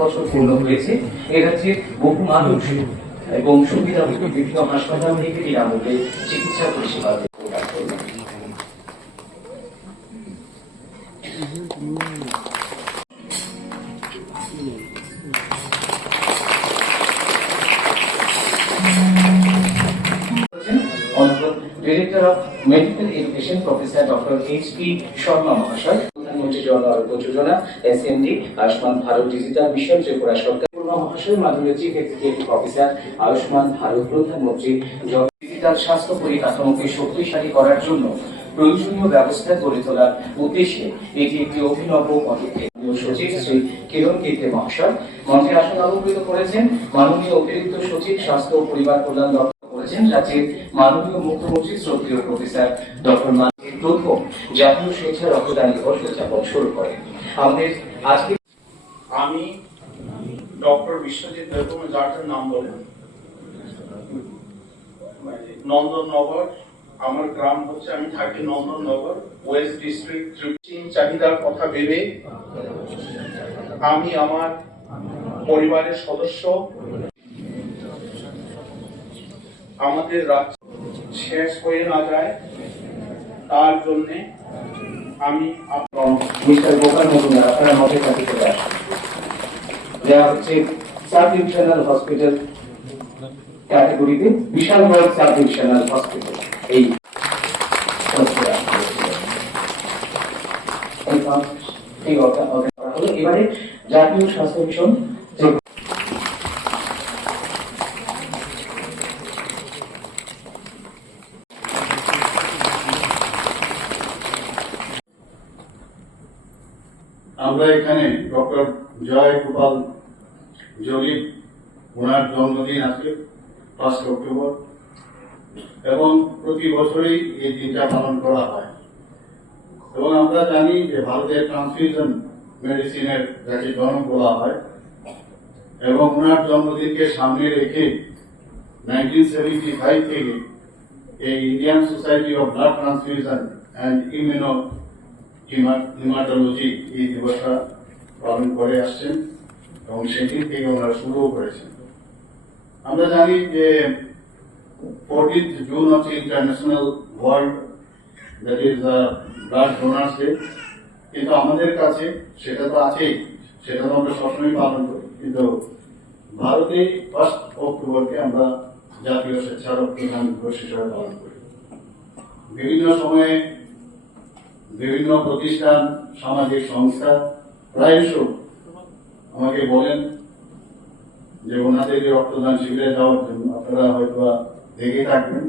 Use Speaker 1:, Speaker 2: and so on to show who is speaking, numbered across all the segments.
Speaker 1: বছর পূর্ণ হয়েছে, এর হচ্ছে বহু মানুষ এবং সুবিধা বিভিন্ন হাসপাতাল থেকে বিনামূল্যে চিকিৎসা পরিষেবা director of medical education professor doctor H P Sharma মহাশয়। Pradhan Mantri Jan Arogya Yojana SMD Ayushman Bharat digital mission, Tripura সরকার মহাশয় মাননীয় chief executive officer Ayushman Bharat প্রধানমন্ত্রী ডিজিটাল স্বাস্থ্য পরিকাঠামোকে শক্তিশালী করার জন্য প্রয়োজনীয় ব্যবস্থা গড়ে তোলার উদ্দেশ্যে এটি একটি অভিনব পদক্ষেপ। সচিব শ্রী কিরণ কীর্তি মহাশয়, মন্ত্রী আসন অলঙ্কৃত করেছেন, মাননীয় অতিরিক্ত সচিব, স্বাস্থ্য ও পরিবার কল্যাণ করেছেন, রাজ্যের মাননীয় মুখ্যমন্ত্রী, শ্রদ্ধেয় প্রফেসর ডক্টর মানিক প্রথম জাতীয় স্বেচ্ছা রক্তদান দিবস উদযাপন শুরু করেন। আমাদের আজকে
Speaker 2: আমি ডক্টর বিশ্বজিৎ দেবকুমার যার নাম বলেন মানে নন্দননগর আমার গ্রাম হচ্ছে, আমি থাকি নন্দননগর ওয়েস্ট ডিস্ট্রিক্ট ত্রিপুচিন চাহিদার কথা ভেবে আমি আমার পরিবারের সদস্য। আমাদের রাজ্য শেষ হয়ে না যায়, তার জন্যে আমি
Speaker 1: মিস্টার মজুমদার, আপনারা কাছে চলে দেওয়া হচ্ছে সাব ডিভিশনাল হসপিটাল ক্যাটাগরিতে সাব ডিভিশনাল হসপিটাল এই এবারে জাতীয় স্বাস্থ্য মিশন যে
Speaker 3: আমরা এখানে ডক্টর জয় গোপাল জলিপ ওনার জন্মদিন আছে ফার্স্ট অক্টোবর এবং প্রতি বছরই এই দিনটা পালন করা হয় এবং আমরা জানি যে ট্রান্সফিউশন মেডিসিনের যাকে জন্ম বলা হয় এবং ওনার জন্মদিনকে সামনে রেখে নাইনটিন সেভেন্টি ফাইভ থেকে এই Indian society of blood transfusion and immunohaematology এই দিবসটা পালন করে আসছেন এবং সেদিন থেকে ওনারা শুরুও করেছেন। আমরা জানি যে ফোরটিন্থ জুন হচ্ছে international world that is blood donors day কিন্তু আমাদের কাছে সেটা তো আছেই। সেটা তো আমরা সবসময় পালন করি। কিন্তু ভারতে ফার্স্ট অক্টোবরকে আমরা জাতীয় স্বেচ্ছা রক্তদান দিবস হিসেবে পালন করি। বিভিন্ন সময়ে বিভিন্ন প্রতিষ্ঠান, সামাজিক সংস্থা প্রায়শ আমাকে বলেন যে ওনাদের যে রক্তদান শিবিরে যাওয়ার জন্য আপনারা হয়তো দেখে থাকবেন।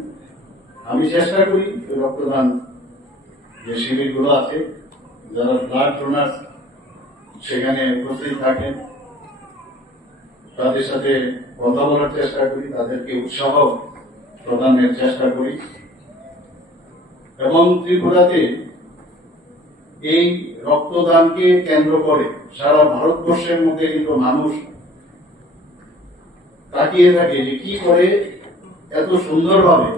Speaker 3: আমি চেষ্টা করি রক্তদান যে শিবিরগুলো আছে যারা ব্লাড ডোনার সেখানে উপস্থিত থাকেন, তাদের সাথে কথা বলার চেষ্টা করি, তাদেরকে উৎসাহ প্রদানের চেষ্টা করি। এবং ত্রিপুরাতে এই রক্তদানকে কেন্দ্র করে সারা ভারতবর্ষের মধ্যে কিন্তু মানুষ তাকিয়ে থাকে যে কি করে এত সুন্দরভাবে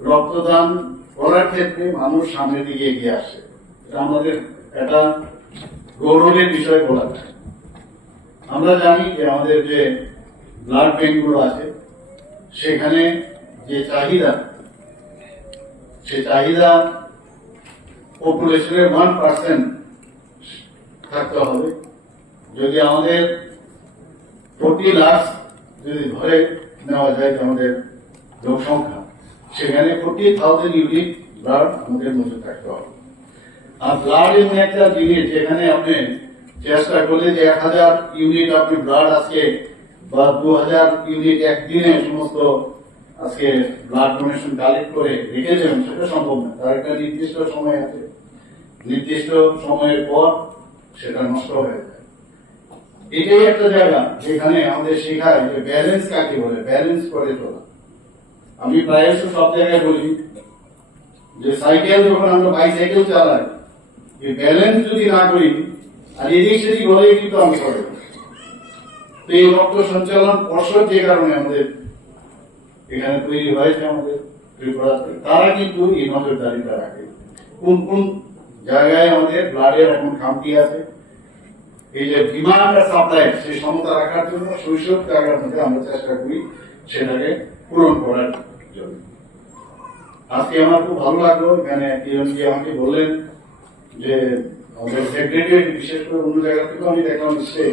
Speaker 3: রক্তদান করার ক্ষেত্রে মানুষ সামনের দিকে এগিয়ে আসে। আমাদের একটা গৌরবের বিষয় বলা আমরা জানি যে আমাদের যে ব্লাড ব্যাংকগুলো আছে, সেখানে যে চাহিদা, সে চাহিদা পপুলেশনের ওয়ান পার্সেন্ট থাকতে হবে। যদি আমাদের ফোর্টি লাখ যদি ধরে নেওয়া যায় আমাদের লোক সংখ্যা, সেখানে ফোর্টি থাউজেন্ড ইউনিট ব্লাড আমাদের মধ্যে থাকতে হবে। আর ব্লাড এমন একটা জিনিস যেখানে আপনি চেষ্টা করলে যে এক হাজার ইউনিট আপনি ব্লাড আজকে বা দু হাজার ইউনিট একদিনে সমস্ত আজকে ব্লাড ডোনেশন কালেক্ট করে রেখে দেবেন সেটা সম্ভব না তার একটা নির্দিষ্ট সময় আছে। নির্দিষ্ট সময়ের পর সেটা নষ্ট হয়ে যায়। এটাই একটা জায়গা যেখানে আমাদের শেখায় যে ব্যালেন্স কাকে বলে? ব্যালেন্স করে চলা আমি প্রায়শ সব জায়গায় বলি যে সাইকেল যখন আমরা বাইসাইকেল চালাই এই ব্যালেন্স যদি না করি, আর এদিক সেদিক হলে কিন্তু আমি করে তো এই রক্ত সঞ্চালন পর্ষদ যে কারণে আমাদের এখানে তৈরি হয়েছে আমাদের ত্রিপুরাতে তারা কিন্তু এই নজরদারিটা রাখে। কোন কোন জায়গায় আমাদের ব্লাডের এখন খামতি আছে, এই যে ডিমান্ড সাপ্লাই সেই সমতা রাখার জন্য, শৈশব জায়গার মধ্যে আমরা চেষ্টা করি সেটাকে পূরণ করার জন্য। আজকে আমার খুব ভালো লাগল, এখানে কিরণজি আমাকে বললেন যে আমাদের সেক্রেটারিয়েট বিশেষ করে অন্য জায়গা থেকে আমি দেখলাম সে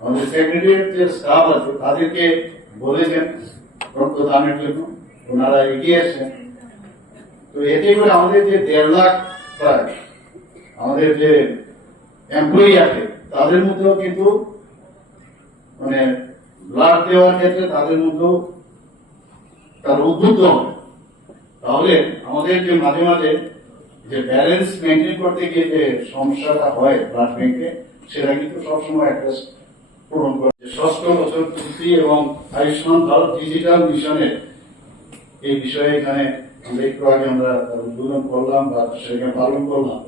Speaker 3: আমাদের সেক্রেটারিয়েট যে স্টাফ আছে তাদেরকে বলেছেন রক্তদানের জন্য ওনারা এগিয়ে এসেছেন তো এতে করে আমাদের যে দেড় লাখ প্রায় আমাদের যে এমপ্লয়ি আছে তাদের মধ্যেও কিন্তু মানে ব্লাড দেওয়ার ক্ষেত্রে তাদের মধ্যেও তার উদ্বুদ্ধ হবে তাহলে আমাদের যে মাঝে মাঝে যে ব্যালেন্স মেনটেন করতে গিয়ে যে সমস্যাটা হয় ব্লাড ব্যাংকে সেটা কিন্তু সবসময় একটা পূরণ করে। ষষ্ঠ বছর পূর্তি এবং আয়ুষ্মান ভারত ডিজিটাল মিশনের এই বিষয়ে এখানে একটু আগে আমরা উদ্বোধন করলাম বা সেখানে পালন করলাম।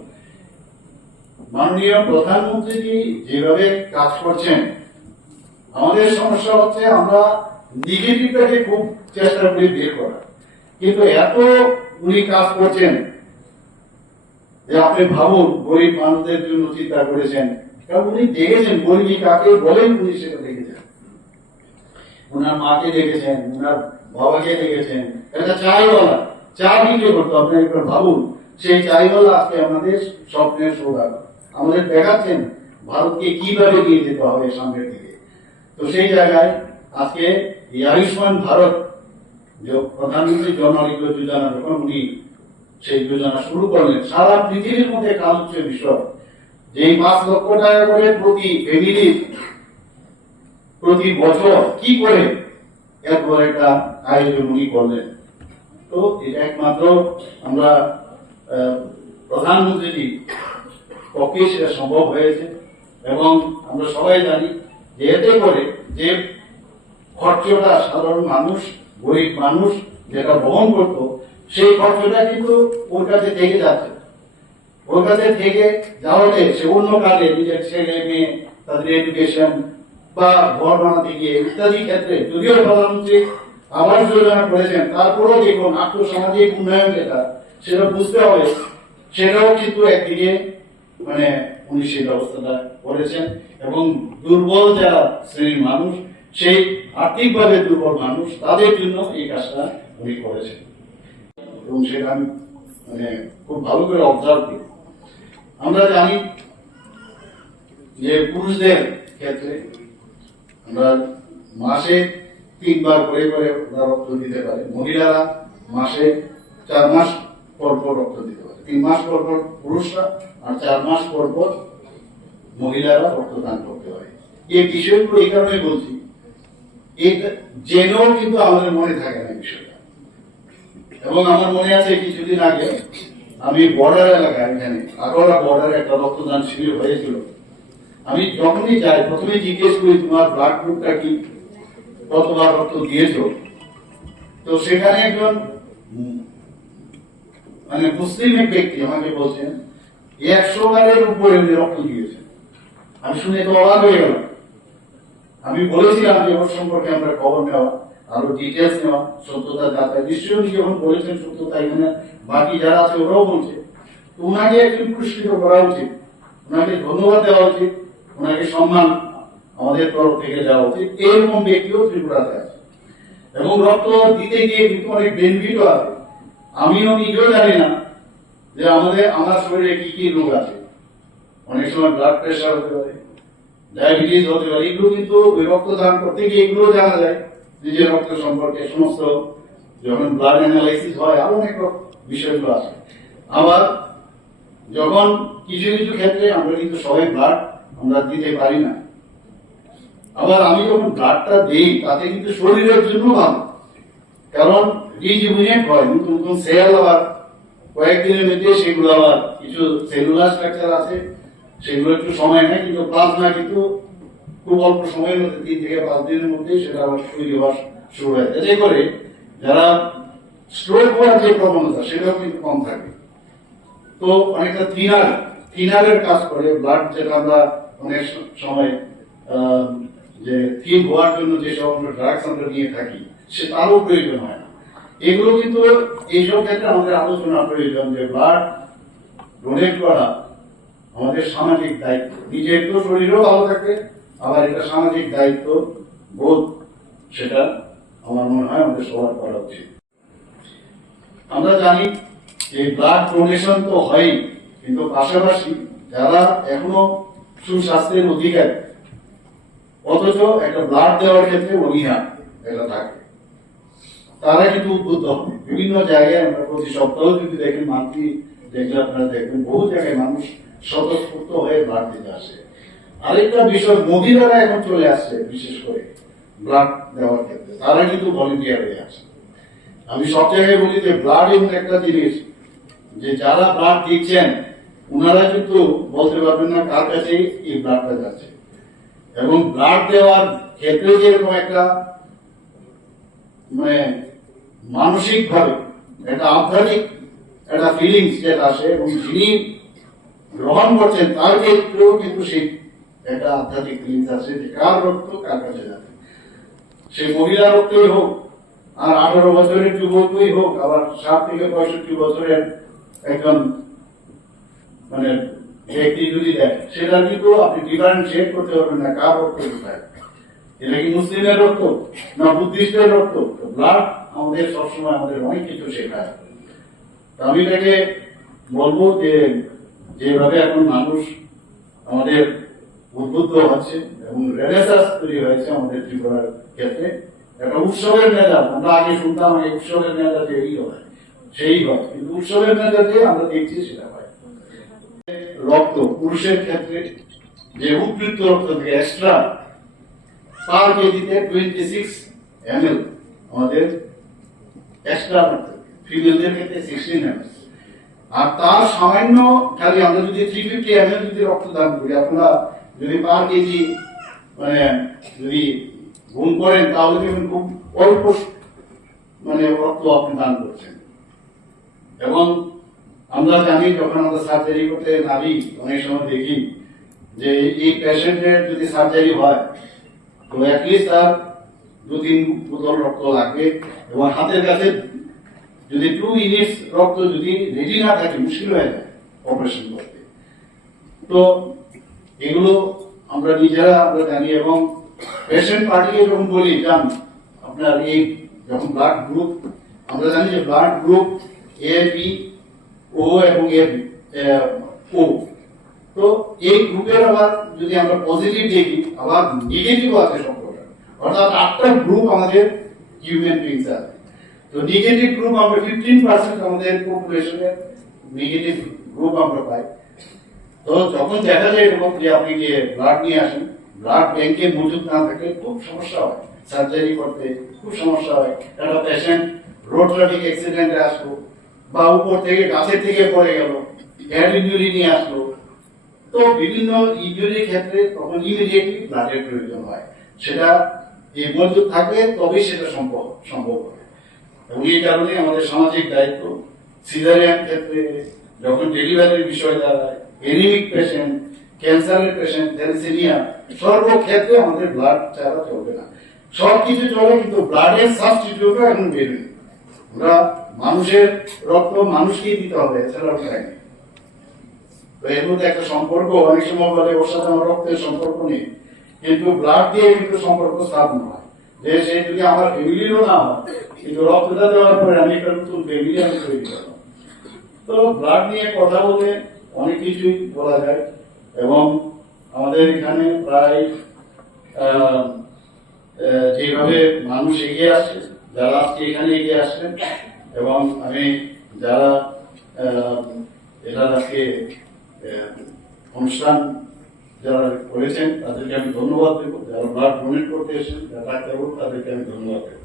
Speaker 3: মাননীয় প্রধানমন্ত্রী যেভাবে কাজ করছেন, আমাদের সমস্যা হচ্ছে আমরা নেগেটিভটাকে খুব চেষ্টা করি বের করা। কিন্তু এত উনি কাজ করছেন আপনি ভাবুন, গরিব মানুষদের জন্য চিন্তা করেছেন। কারণ উনি দেখেছেন গরিবী কাকে বলেন উনি সেটা দেখেছেন। ওনার মাকে দেখেছেন ওনার বাবাকে দেখেছেন। একটা চাইওয়ালা চা বিক্রি করতো, আপনি একবার ভাবুন, সেই চাইওয়ালা আজকে আমাদের স্বপ্নের সৌদাগর আমাদের দেখাচ্ছেন ভারতকে কীভাবে নিয়ে যেতে হবে সামনের দিকে। তো সেই জায়গায় আজকে আয়ুষ্মান ভারত প্রধানমন্ত্রী জন আরোগ্য যোজনা যখন উনি সেই যোজনা শুরু করলেন। সারা পৃথিবীর মধ্যে হচ্ছে বিষয় যে পাঁচ লক্ষ টাকা করে প্রতি ফ্যামিলি প্রতি বছর কি করে? এত বড় একটা আয়োজন উনি করলেন। তো এটা একমাত্র আমরা প্রধানমন্ত্রী পক্ষে সেটা সম্ভব হয়েছে এবং আমরা সবাই জানি যে এতে করে যে খরচটা সাধারণ মানুষ, গরিব মানুষ যেটা বহন করত সেই খরচটা কিন্তু ওর কাছে থেকে যাচ্ছে। ওর কাছে থেকে যাওয়াতে সে অন্য কাজে নিজের ছেলে, মেয়ে, তাদের এডুকেশন বা ঘর বানাতে গিয়ে ইত্যাদি ক্ষেত্রে যদিও প্রধানমন্ত্রী আবাস যোজনা করেছেন, তারপরেও দেখুন আর্থসামাজিক উন্নয়ন যেটা, সেটা বুঝতে হবে, সেটাও কিন্তু একদিকে মানে উনি সেই ব্যবস্থাটা করেছেন এবং দুর্বল যারা শ্রেণির মানুষ, সেই আর্থিকভাবে দুর্বল মানুষ, তাদের জন্য এই কাজটা উনি করেছেন। এবং সেটা আমি মানে খুব ভালো করে অবজার্ভ করি। আমরা জানি যে পুরুষদের ক্ষেত্রে আমরা মাসে তিনবার করে করে রক্ত দিতে পারে। মহিলারা মাসে চার মাস পর পর রক্ত দিতে পারে। তিন মাস পর পর পুরুষরা আর চার মাস পর পর মহিলারা রক্তদান করতে পারে। এই বিষয়গুলো এই কারণে বলছি। এটা জেনেও কিন্তু আমাদের মনে থাকে না। এবং আমার মনে আছে কিছুদিন আগে আমি বর্ডার এলাকায় এখানে আগরা বর্ডারে একটা রক্তদান শিবির হয়েছিল। আমি যখনই যাই প্রথমে জিজ্ঞেস করি, তোমার ব্লাড গ্রুপটা কি? কতবার রক্ত দিয়েছ? তো সেখানে একজন মানে মুসলিম এক ব্যক্তি আমাকে বলছেন একশো বারের উপরে উনি রক্ত দিয়েছেন। আমি শুনে তো অবাক হয়ে গেলাম। আমি বলেছিলাম যে ওর সম্পর্কে আমরা খবর নেওয়া আরও ডিটেলস নেওয়া, সত্যতা যাচাই নিশ্চয়ই উনি যখন বলেছেন সত্যতা এখানে, বাকি যারা আছে ওরাও বলছে। তো ওনাকে একটু পুরস্কৃত করা উচিত। ওনাকে ধন্যবাদ দেওয়া উচিত। ওনাকে সম্মান আমাদের তরফ থেকে দেওয়া উচিত। এরকম ব্যক্তিও ত্রিপুরাতে আছে। এবং রক্ত দিতে গিয়ে কিন্তু অনেক বেনিফিটও আছে। আমিও নিজেও জানি না যে আমাদের, আমার শরীরে কি কি রোগ আছে। অনেক সময় ব্লাড প্রেশার হতে পারে ডায়াবেটিস হতে পারে, এগুলো কিন্তু রক্তদান করতে গিয়ে এগুলো জানা যায়। নিজের রক্ত সম্পর্কে সমস্ত যখন ব্লাড অ্যানালাইসিস হয়, আরও অনেক বিষয়গুলো আছে। আবার যখন কিছু কিছু ক্ষেত্রে আমরা কিন্তু সবাই ব্লাড আমরা দিতে পারি না। আবার আমি যখন ব্লাডটা দিই, তাতে কিন্তু শরীরের জন্য ভালো। কারণ রিজুমিনেট হয়, নতুন নতুন সেল আবার কয়েকদিনের মধ্যে সেগুলো আবার কিছু সেলুলার স্ট্রাকচার আছে, সেগুলো একটু সময় নেয়, কিন্তু প্লাজমা কিন্তু খুব অল্প সময়ের মধ্যে তিন থেকে পাঁচ দিনের মধ্যে সেটা আবার তৈরি হওয়া শুরু হয় এতে করে যারা স্ট্রোক হওয়ার যে প্রবণতা, সেটাও কিন্তু কম থাকে। তো অনেকটা থিনার থিনারের কাজ করে ব্লাড যেটা আমরা অনেক সময় যে থিন হওয়ার জন্য যেসব আমরা ড্রাগস আমরা নিয়ে থাকি, সে তারও প্রয়োজন হয় না। এগুলো কিন্তু এইসব ক্ষেত্রে আমাদের আলোচনা প্রয়োজন যে ব্লাড ডোনেট করা আমাদের সামাজিক দায়িত্ব। নিজের তো শরীরও ভালো থাকে আবার এটা সামাজিক দায়িত্ব, বোধ, সেটা আমার মনে হয় আমাদের সবার করা উচিত। আমরা জানি যে ব্লাড ডোনেশন তো হয়ই, কিন্তু পাশাপাশি যারা এখনও সুস্বাস্থ্যের অধিকারী, অথচ একটা ব্লাড দেওয়ার ক্ষেত্রে অনীহা এটা থাকে। তারা কিন্তু উদ্বুদ্ধ হবে বিভিন্ন জায়গায় আমরা প্রতি সপ্তাহ যদি দেখেন মান্থলি দেখলে আপনারা দেখবেন, বহু জায়গায় মানুষ স্বতঃস্ফূর্ত হয়ে ব্লাড দিতে আসে। আরেকটা বিষয়, মহিলারা এখন চলে আসছে, বিশেষ করে ব্লাড দেওয়ার ক্ষেত্রে। তারা কিন্তু ভলেন্টিয়ার হয়ে আছে। আমি সব জায়গায় বলি যে ব্লাড এমন একটা জিনিস যে যারা ব্লাড দিচ্ছেন ওনারা কিন্তু বলতে পারবেন না কার কাছে এই ব্লাডটা যাচ্ছে। এবং ব্লাড দেওয়ার ক্ষেত্রে যে এরকম একটা মানে মানসিক ভাবে একটা আধ্যাত্মিক একটা ফিলিংস যেটা আসে, এবং যিনি গ্রহণ করছেন, তার ক্ষেত্রেও কিন্তু সেই একটা আধ্যাত্মিক ফিলিংস আছে যে কার রক্ত কার কাছে যাবে। সেই মহিলা রক্তই হোক, আর আঠারো বছরের যুবকই হোক, আবার ষাট থেকে পঁয়ষট্টি বছরের একজন মানে ব্যক্তি যদি দেয়, সেটা কিন্তু আপনি ডিফারেন্সিয়েট করতে পারবেন না, কার রক্ত কোথায়। এটা কি মুসলিমের রক্ত না বুদ্ধিস্টের রক্ত? ব্লাড আমাদের সবসময় আমাদের অনেক কিছু শেখায়। তো আমি এটাকে বলব যে, যেভাবে এখন মানুষ আমাদের উদ্বুদ্ধ হচ্ছে এবং রেনেসাস তৈরি হয়েছে আমাদের ত্রিপুরার ক্ষেত্রে। একটা উৎসবের মেজাজ আমরা আগে শুনতাম এই উৎসবের মেজাজে এই হয়, সেই হয়। কিন্তু উৎসবের মেজাজে আমরা দেখছি সেটা হয়। রক্ত, পুরুষের ক্ষেত্রে যে উদ্বৃত্ত রক্ত থেকে এক্সট্রা পার কেজিতে টোয়েন্টি সিক্স এম আমাদের এক্সট্রা ফিমেলদের ক্ষেত্রে সিক্সটিন এম আর তার সামান্য খালি আমরা যদি থ্রি ফিফটি এম এল যদি রক্তদান করি, আপনারা যদি পার কেজি মানে যদি গুণ করেন, তাহলে দেখবেন খুব অল্প মানে রক্ত আপনি দান করছেন। এবং আমরা জানি, যখন আমরা সার্জারি করতে নামি, অনেক সময় দেখি যে এই পেশেন্টের যদি সার্জারি হয়, তো অ্যাটলিস্ট তার দু তিন বোতল রক্ত লাগবে এবং হাতের কাছে যদি টু ইউনিটস রক্ত যদি রেডি না থাকে, মুশকিল হয়ে যায় অপারেশন করতে। তো এগুলো আমরা নিজেরা, আমরা জানি এবং পেশেন্ট পার্টিকে যখন বলি যান আপনার এই যখন ব্লাড গ্রুপ আমরা জানি যে blood group A B O এবং এ ও তো এই গ্রুপের আবার যদি আমরা পজিটিভ দেখি, আবার নেগেটিভ আছে সম্পর্কে। অর্থাৎ আটটা গ্রুপ আমাদের হিউম্যান বিংস আছে। তো নেগেটিভ গ্রুপ আমরা ফিফটিন পার্সেন্ট আমাদের পপুলেশনের নেগেটিভ গ্রুপ আমরা পাই। তো যখন দেখা যায় এরকম যে আপনি যে ব্লাড নিয়ে আসেন ব্লাড ব্যাংকে মজুদ না থাকলে খুব সমস্যা হয় সার্জারি করতে খুব সমস্যা হয়। একটা পেশেন্ট রোড ট্রাফিক অ্যাক্সিডেন্টে আসলো বা উপর থেকে গাছের থেকে পড়ে গেল হেড ইঞ্জুরি নিয়ে আসলো। তো বিভিন্ন ইঞ্জুরির ক্ষেত্রে তখন ইমিডিয়েটলি ব্লাডের প্রয়োজন হয়। সেটা এই মজুদ থাকলে তবেই সেটা সম্ভব সম্ভব হবে। এবং এই কারণে আমাদের সামাজিক দায়িত্ব সিজারিয়ান ক্ষেত্রে যখন ডেলিভারির বিষয় দাঁড়ায় এনিমিক পেশেন্ট ক্যান্সারের পেশেন্ট থ্যালাসেমিয়া সর্বক্ষেত্রে আমাদের ব্লাড ছাড়া চলবে না। সব কিছু চলে, কিন্তু ব্লাডের সাবস্টিটিউটও এখন বেরোয় আমরা মানুষের রক্ত মানুষকেই দিতে হবে এছাড়া উপায় নেই তো এর মধ্যে একটা সম্পর্ক, অনেক সময় বলে ওর সাথে আমার রক্তের সম্পর্ক নেই। কিন্তু ব্লাড দিয়ে কিন্তু সম্পর্ক স্থাপন হয়। যে সে যদি আমার ফ্যামিলিরও না হয়, কিন্তু রক্তটা দেওয়ার পরে আমি একটা নতুন ফ্যামিলি আমি তৈরি করলাম। তো ব্লাড নিয়ে কথা বলে অনেক কিছুই বলা যায়। এবং আমাদের এখানে প্রায় যেভাবে মানুষ এগিয়ে আসছে যারা আজকে এখানে এগিয়ে আসছেন এবং আমি যারা আহ, এটা আজকে অনুষ্ঠান যারা করেছেন তাদেরকে আমি ধন্যবাদ দেবো। যারা ব্লাড ডোনেট করতে এসেছেন যারা ডাক্তারবাবু তাদেরকে আমি ধন্যবাদ দেবো।